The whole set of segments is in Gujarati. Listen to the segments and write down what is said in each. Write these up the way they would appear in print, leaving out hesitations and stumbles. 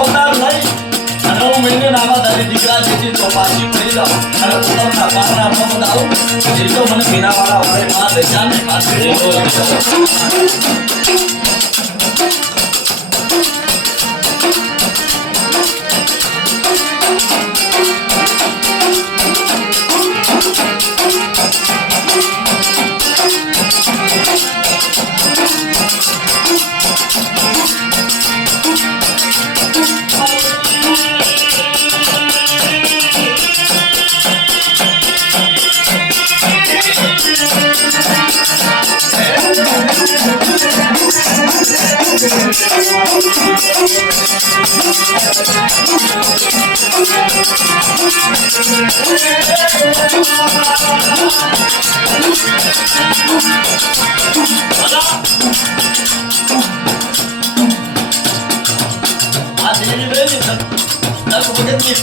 અવતાર લઈ 9 મહિને નામાં તારી દીકરા જેથી તો પાછી પડી જાવ અને પોતાના પારના પગ આવું જેટલો મને મીનાવાળા વાળે માં દશાને પાછી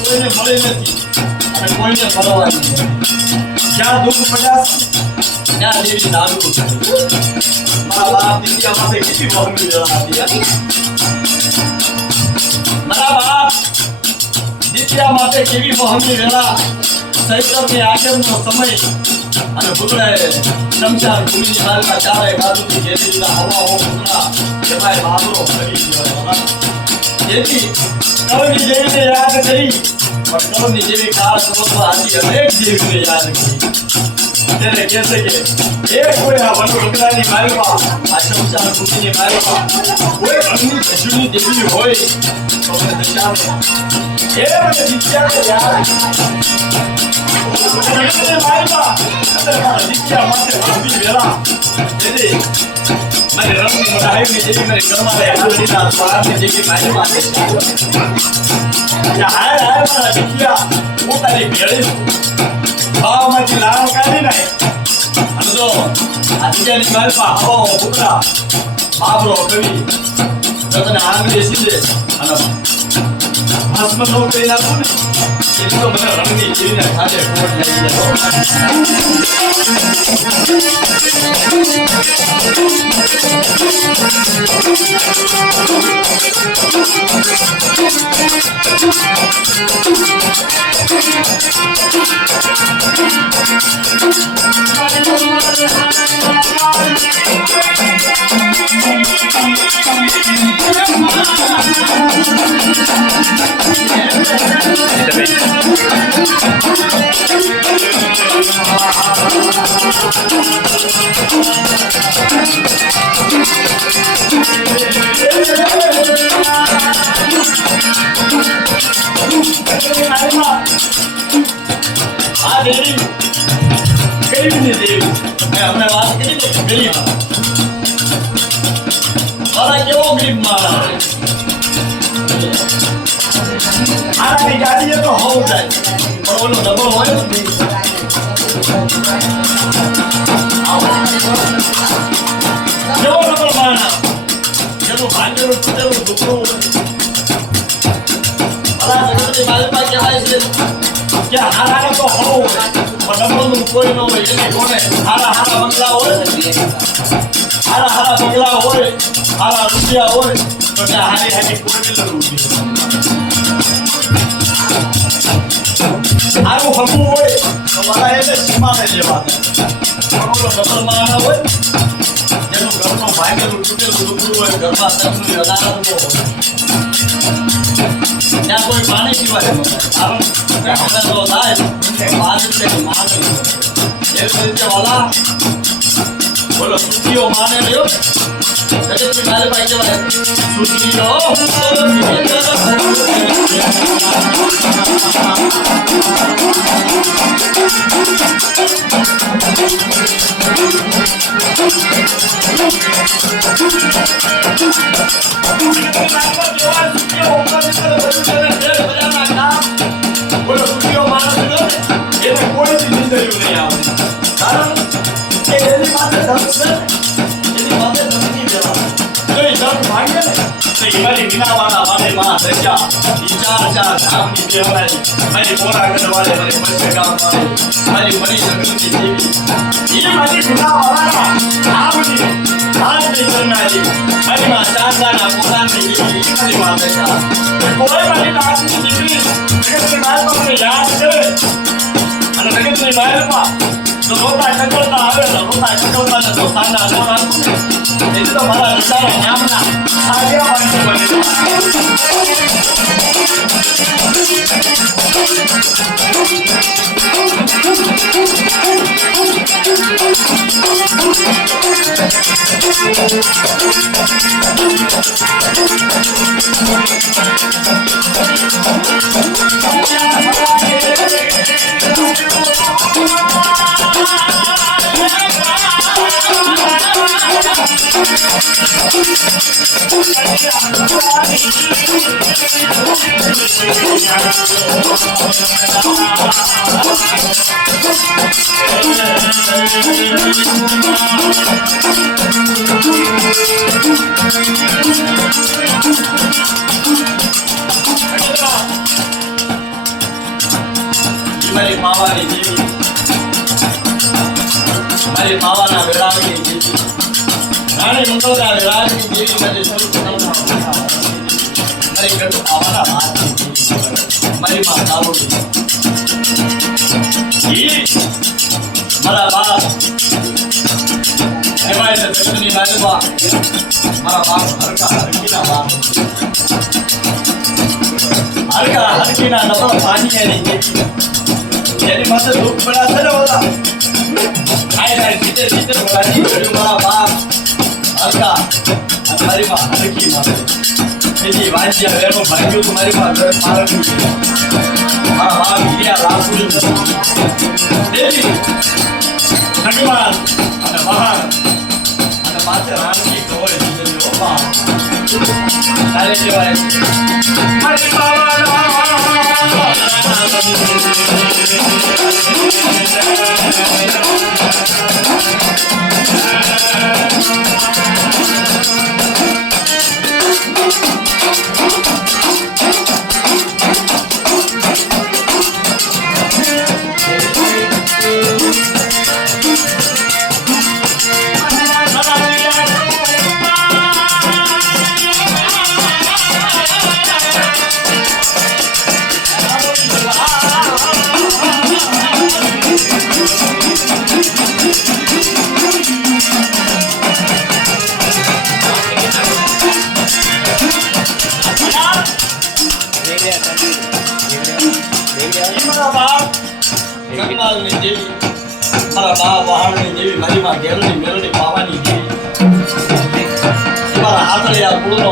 કોઈને મળે નથી અને કોઈને મળવાની જ્યાં દુઃખ પડ્યા ત્યાં દેવી દારૂ મારા બાપ દીકરા માટે કેટલી બહુમી વેળા હતી મારા બાપ દીકરા માટે કેવી બહુમી વેળા સૈતરની આગળનો સમય અને ભૂતળાએ શમશાન ભૂમિની હાલમાં ચારે બાજુથી જેટલીના હવા ભૂતળા એમાં બાબરો ફરી ગયો જેથી કળની દેવીને યાદ કરી પણ કળની દેવી કાળ સમજવા આથી અનેક દેવીને યાદ કરી તેને કહેશે કે એ કોઈ આ વનવગડાની માલમાં આ શમશાન ભૂમિની માલમાં કોઈ અગ્નિ પશુની દેવી હોય તો મને દશાને એ મને દીકરાને યાદ માલમાં અંદર મારા દીકરા માટે ભૂમિ વેળા જેથી મને રંગની મનાઈની જેવી મને કરવાને હાલડીના સ્વારની જેવી મારી માટે છે હાય હાય મારા દીકરા પોતાની ભેળી ભાવમાંથી લાવ કાઢી નાય અને જો આ દીકરાની માલમાં હવાઓ પુતળા બાબરો કવિ જો તને આંગળી સીધે અને ભસ્મ નો કરી નાખું ને એટલે તો મને રંગની જેવીને ખાતે કોટ લાગી આ દેવી ગરીબની દેવી મેં હમણાં વાત કરી તો ગરીબ મારા કેવો ગરીબ મારા આની ગાડીએ તો હોવું જાય પણ ઓલો ડબલ હોય ને કેવો ડબલ મારા જેનું ભાંગેલું તૂટેલું દુખવું ભલા જગતની બાજુમાં કહેવાય છે કે હારા તો હોવું પણ ડબલનું કોઈ ન હોય એને કોને હારા હારા બંગલા હોય હારા બંગલા હોય હારા રૂપિયા હોય તો ત્યાં હારી હારી કોઈ રૂપિયા આવું હમું હોય તો મારા એને સીમાને લેવા ઓલો ડબલ માણા હોય જેનું ઘરનું ભાગેલું તૂટેલું દુખડું હોય ઘરમાં તકનું અદાલતનું હોય ત્યાં કોઈ પાણી પીવા કારણ કે હવે તો થાય બાજુ છે કે માને એવી રીતે વાલા બોલો સુખીઓ માને રહ્યો જગતની મારે ભાઈ કહેવાય સુખીઓ કારણ કે એની માથે ધન છે એની માથે ધનની વેલા જો એ ધન ભાગે ને તો એવાની વિનાવાના વાને માં દરિયા ચાર ધામની દેવરાઈ મારી મોરા ગઢવાળી મારી પશ્ચિમ ગામવાળી મારી મરી જગતની દેવી એ મારી ગુનાવાળા ધામની ભાગની કરનારી મારી માં શારદાના પોતાની દેવી મારી માં દરિયા કોઈ મારી નાથની દેવી જગતની માલમાં યાદ કરે અને જગતની માલમાં તો રોતા કકળતા આવે તો રોતા કકળતા તો સાના ન રાખું એટલે તો મારા વિચારા નામના સાજા વાંચી મારી માવાની દેવી મારી માવાના વેળાની દેવી રાણી મંગળના વેળાની દેવી મારી મારી ગઢ આવાના હાથની મારી માં દારૂ મારા બાપ કહેવાય છે જગતની બાજુમાં મારા બાપ હરકીના બાપ હરકીના નબળ પાણી એની માથે દુઃખ પડ્યા છે ને ઓલા ખાઈ જીતે બોલાની ઘડ્યું મારા બાપ હરકા અને મારી માં હરકી માથે એની વાંચ્યા વેરનું ભાગ્યું તો મારી માં ઘર મારક્યું મારા બાપ ગયા લાભું દેવી ભગવાન અને મહાન અને માથે રાણકી કવળ દીધેલી ઓપા તારે કહેવાય મારી કકલાલની દેવી મારા બા વહાણની દેવી મારી માં ઘેરની મેળની પાવાની દેવી મારા હાથળિયા કુળનો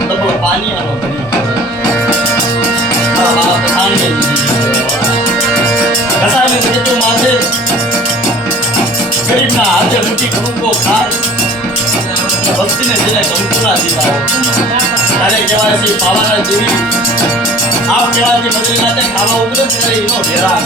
ડબલો પાણીયાનો ભરી મારા બા પઠાણની ઘસાઈને જગતો માથે ગરીબના હાથે મૂકી કણુકો ખાય ભક્તિને જેને કંકુના દીધા ત્યારે કહેવાય છે પાવાના દેવી આપ કહેવાથી બદલી નાતે ખાવા ઉતરે ત્યારે એનો ભેરા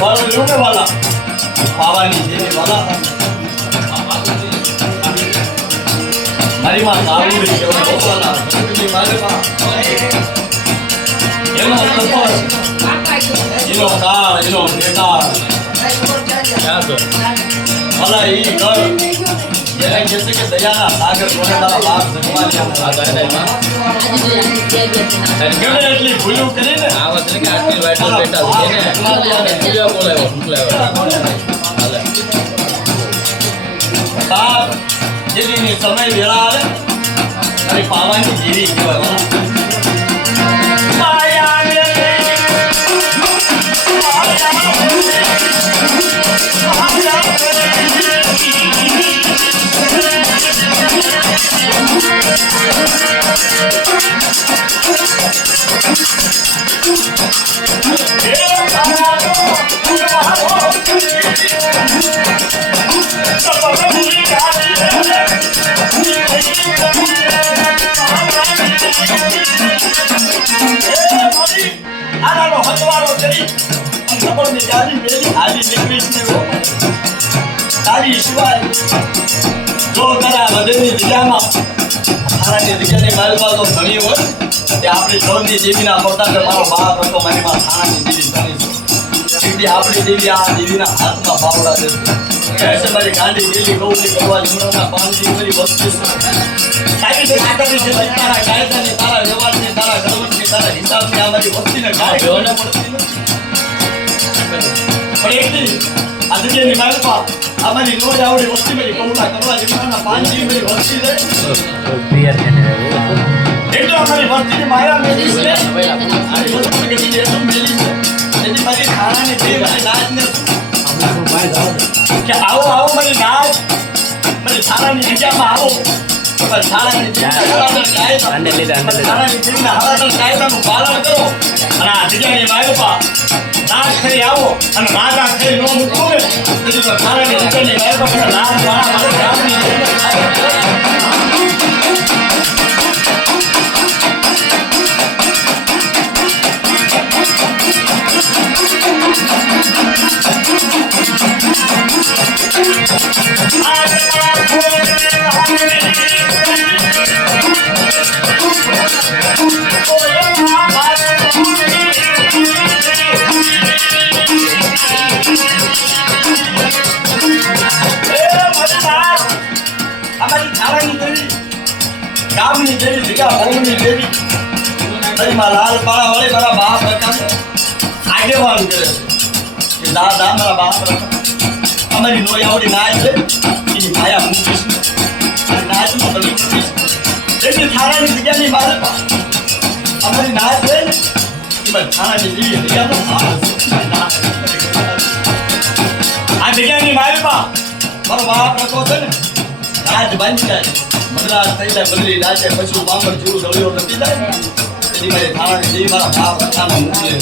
વાળો લેવું ને વાલા પાવાની જેવી વાલા મારી માં કાળુડી કેવા બોલાના ની મારે માં એનો તપસ એનો કાળ એનો નેતા ક્યાં તો વાલા ઈ ઘર એને કહે કે દયાના સાગર કોને તારા બાપ જગવાલિયા આ ગાય માં ગમે એટલી ભૂલું કરીને આવત ને કે આટલી વાઈટ બેટા છે ને બીજો બોલાવ્યો હાલે બાપ જેની સમય વેળા આવે અને પાવાની જીરી કહેવાય તારી સિવાય જો તારા હૃદયની દિશામાં થારાની દિશાની માલમાં તો ઘણી હોય તે આપણી સૌની દેવીના અવતાર મારો બાપ હતો મારી માં થારાની દેવી ઘણી છે આપણી દેવી આ દેવીના હાથમાં બાવડા છે ऐसे मारी गांडी गेली गौरी गवा लिमड़ा पांजी मेरी वस्ती ताकि से आकर से तारा कायदा ने तारा व्यवहार ने तारा गलवत ने तारा हिसाब ने हमारी वस्ती ने गाय होना पड़ती है पर एक दिन अदके निकाल पा हमारी नो जावड़ी वस्ती मेरी गौरा गवा लिमड़ा पांजी मेरी वस्ती है बियर करने एक तो हमारी वस्ती में माया मेरी इसलिए हमारी वस्ती के लिए तुम मेरी यदि मारी खाना ने दे वाले नाच ने કે આવો આવો મારી નાચ મારી થારાની જગ્યામાં આવો પણ થારાની કાયદાનું પાલન કરો અને આ જગ્યાની વાયુપા નાચ થઈ આવો અને રાજા થઈ ન મૂકવું ને તેથી તો થારાની જગ્યાની વાયુપા નાચ ગામની દેવી જગ્યા ભવની દેવી મારી લાલ પાળા વાળી મારા બાપ હતા આગેવાન કરે છે કે દાદા મારા બાપ હતા અમારી નોઈ આવડી નાચ છે એની માયા મૂકીશ અને નાચમાં બની મૂકીશ એટલે થારાની જગ્યાની બાજુમાં અમારી નાચ છે ને એમાં થારાની દેવી જગ્યાનો આ જગ્યાની બાજુમાં મારો બાપ હતો છે ને રાજ બાંધી જાય મદ્રાસ થઈ જાય બદલી રાજે પછી બાંબર જેવું દળિયો નથી જાય એની મારી થાવાની જેવી મારા બાપ રખામાં મૂકી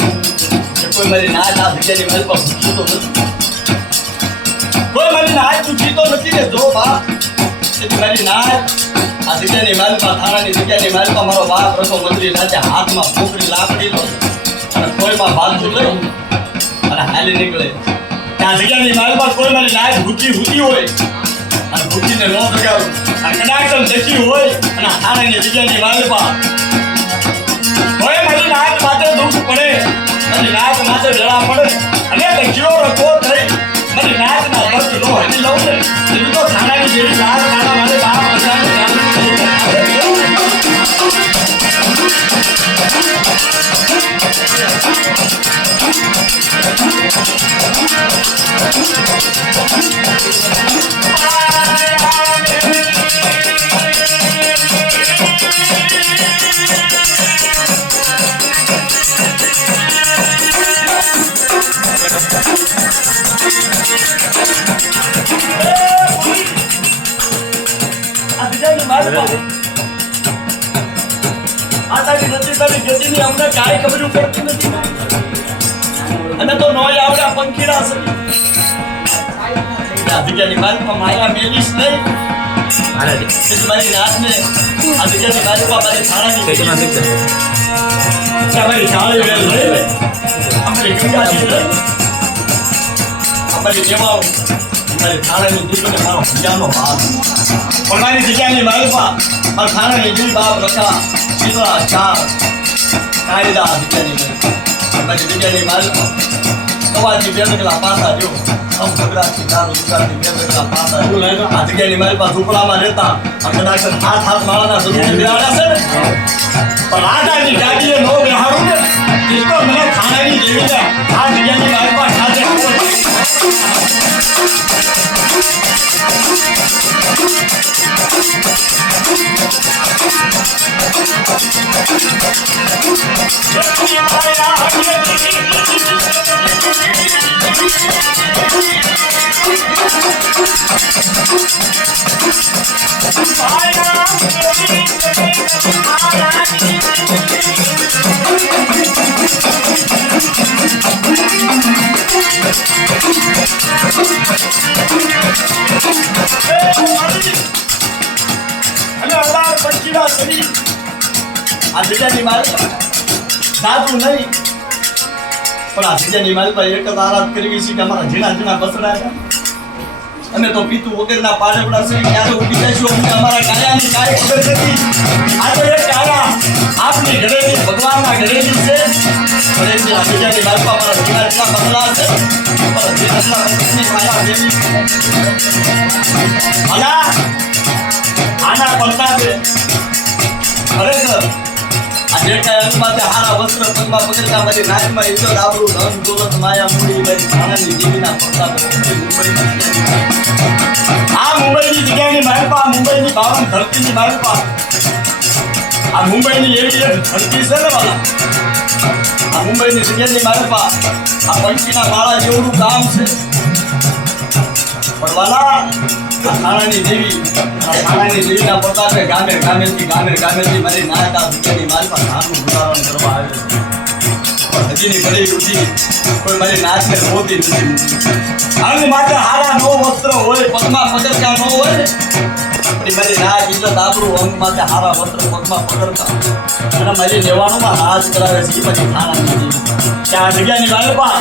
કે કોઈ મારી નાચ આ જગ્યાની મારી પર પૂછતો નથી કોઈ મારી નાચ પૂછીતો નથી ને જો બાપ એની મારી નાચ આ જગ્યાની માલમાં થાણાની જગ્યાની માલમાં મારો બાપ રખો બદલી રાજે હાથમાં પોકરી લાકડી લો અને કોઈમાં બાંધું લઈ અને હાલી નીકળે ત્યાં જગ્યાની માલમાં કોઈ મારી નાચ ભૂતી હોય અને ભૂતીને ન જગાડું અને કદાચ દેખી હોય અને થાણાની જગ્યાની માલમાં કોઈ મારી નાચ માથે દુઃખ પડે મારી નાચ માથે વેળા પડે અને દક્ષિણો રખો થઈ મારી નાચના ભક્ત નો હજી લઉં ને એવી તો થાણાની જેવી નાચ મારા મારે બાપ બધાને અમને કાંઈ ખબર પડતી નથી અને તો નો આવડે પંખીડા સકી જગ્યાની બાજુમાં માયા મેલીશ નહીં મારી નાચને આ જગ્યાની બાજુમાં મારી થાણાની મારી થાળી વેલ લઈ અમારી ગંગાજી લઈ મારી દેવાઓ મારી થાણાની દીકરીને મારો ભજાનો ભાગ પણ મારી જગ્યાની માલપા મારા થાણાની દીકરી બાપ રખા શીતળા ચાર કાયદા જગ્યાની મારી જગ્યાની માલપા કવાજી બે રગલા પાસા જો અમ ભગરાથી દારૂ દુકાનની બે રગલા પાસા જો આ જગ્યાની માલપા ઝૂંપડામાં રહેતા આ કદાચ હાથ માળાના જરૂર બેહાડ્યા છે ને પણ આગાની ગાડીએ નો બેહાડું ને તો મને થાણાની દેવીને આ જગ્યાની માલપા સાથે આ જગ્યાની માલપા સાચું નહીં પણ આ જગ્યાની માલપા એક જ આરાધ કરવી છે કે અમારા ઝીણા ઝીણા બસડા હતા અમે તો પીતું વગરના પાડેપડા છે ક્યારે ઉઠી જઈશું અમને અમારા કાયાની કાંઈ ખબર નથી આ તો એક કાયા આપની ઘરેની ભગવાનના ઘરેની છે ઘરેની આ જગ્યાની માલપા અમારા ઝીણા ઝીણા બસડા છે અમારા ઝીણા ઝીણા બસડાની માયા દેવી આના પ્રતાપે ખરેખર આ જે કાંઈ અંગમાં હારા વસ્ત્ર પગમાં પકડતા મારી નાયમાં ઇજ્જત આબરૂ ધન દોલત માયા મૂડી મારી થાણાની દેવીના પ્રતાપે આ મુંબઈની જગ્યાની માલપા મુંબઈની પાવન ધરતીની માલપા આ મુંબઈની એવી એક ધરતી છે ને વાલા આ મુંબઈની જગ્યાની માલપા આ પંચીના માળા જેવડું કામ છે પણ વાલા થાણાની દેવીના પ્રતાપે ગામે ગામેથી મારી નાયકા જગ્યાની માલપા ધામનું ઉદાહરણ કરવા આવે પણ હજીની ઘડી ઉઠી કોઈ મારી નાચને રોતી નથી અંગ માટે હારા નો વસ્ત્ર હોય પગમાં પગરકા નો હોય આપણી મારી નાચ ઇજ્જત આબરૂ અંગ માટે હારા વસ્ત્ર પગમાં પગરકા અને મારી લેવાનોમાં નાચ કરાવે છે પછી થાણાની દેવી કે આ જગ્યાની માલપા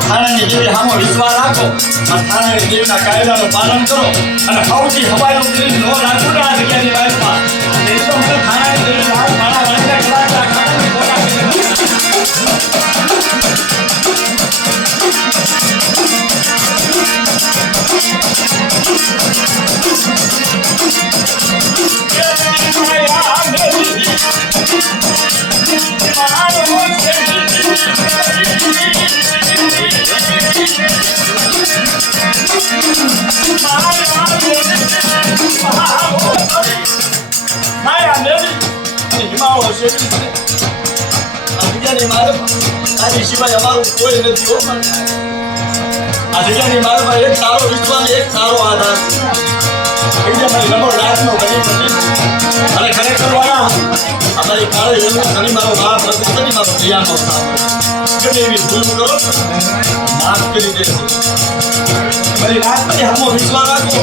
થાણાની દેવી સામો વિશ્વાસ રાખો થાણાની દેવીના કાયદાનું પાલન કરો અને સૌથી હવાયું કરી નો રાખો ને આ જગ્યાની માલપા તો મને થાણાની દેવી હાથ મારા વાળીને કલાકના ખાડાની ખોટા સિવાય અમારું કોઈ નથી હો આ જગ્યાની માલમાં એક સારો વિશ્વાસ એક સારો આધાર મારી નંબર લાખનો ગરીબ નથી અને ખરેખર વાળા અમારી કાળે ઘણી મારો બાપ નથી ઘણી મારો ધ્યાન ઘણી એવી ભૂલ કરો માફ કરી દે મારી નાચમાંથી હમો વિશ્વાસ રાખો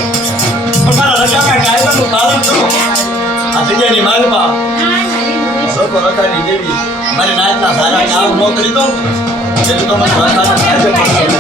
પણ મારા રજાના કાયદાનું પાલન કરો આ જગ્યાની માલમાં સર્વ રકાની દેવી મારી નાચના સારા કામ ન કરી દો એટલે તો મને રકાના કાયદે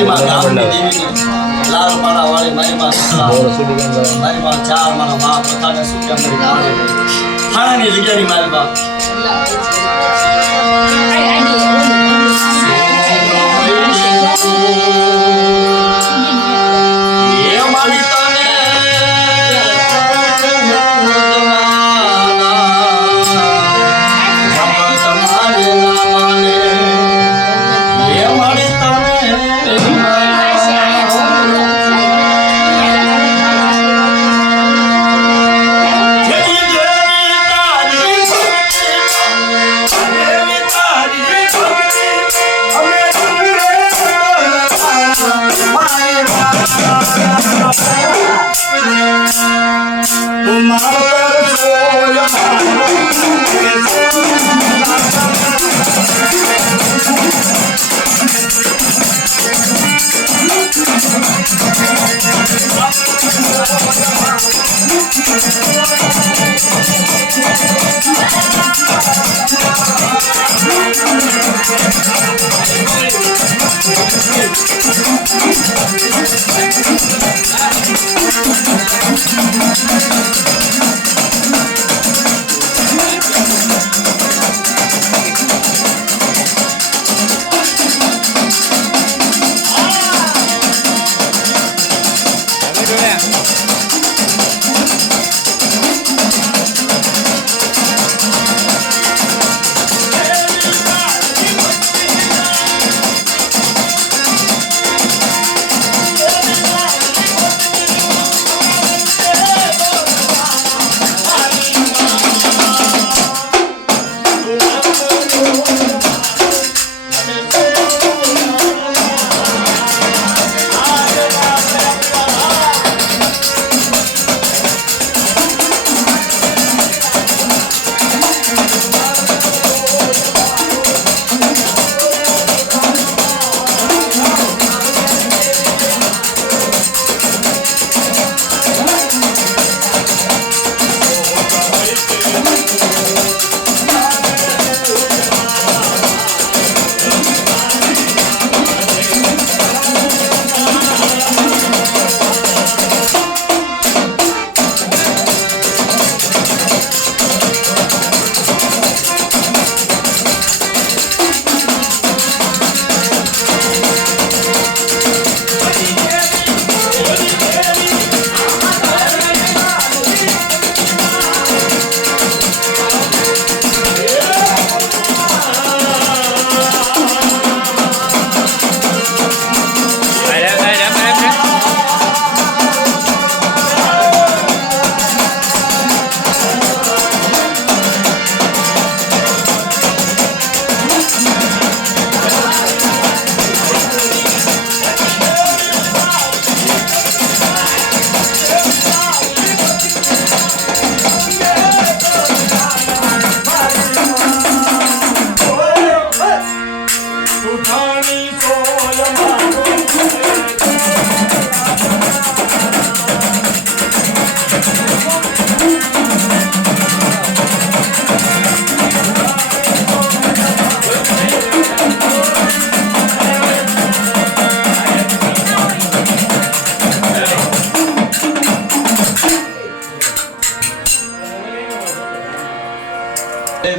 મારી માં ગામની દેવીને લાલ પાડા વાળી મારી માં મારી માં ચાર મારા મા પોતાને સુખ્યા મરી આવે ખાણાની જગ્યાની મારી માં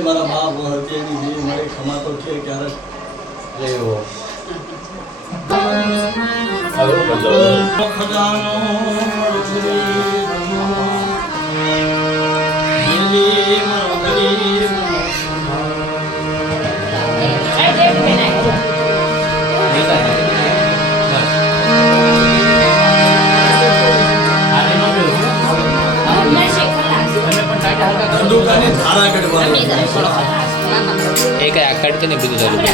મારા બાપ હતી એની દેવી મળે ખમાતો છે ક્યારેક લેવો ખજાનો એક આ કટ કરીને બીજું ચાલુ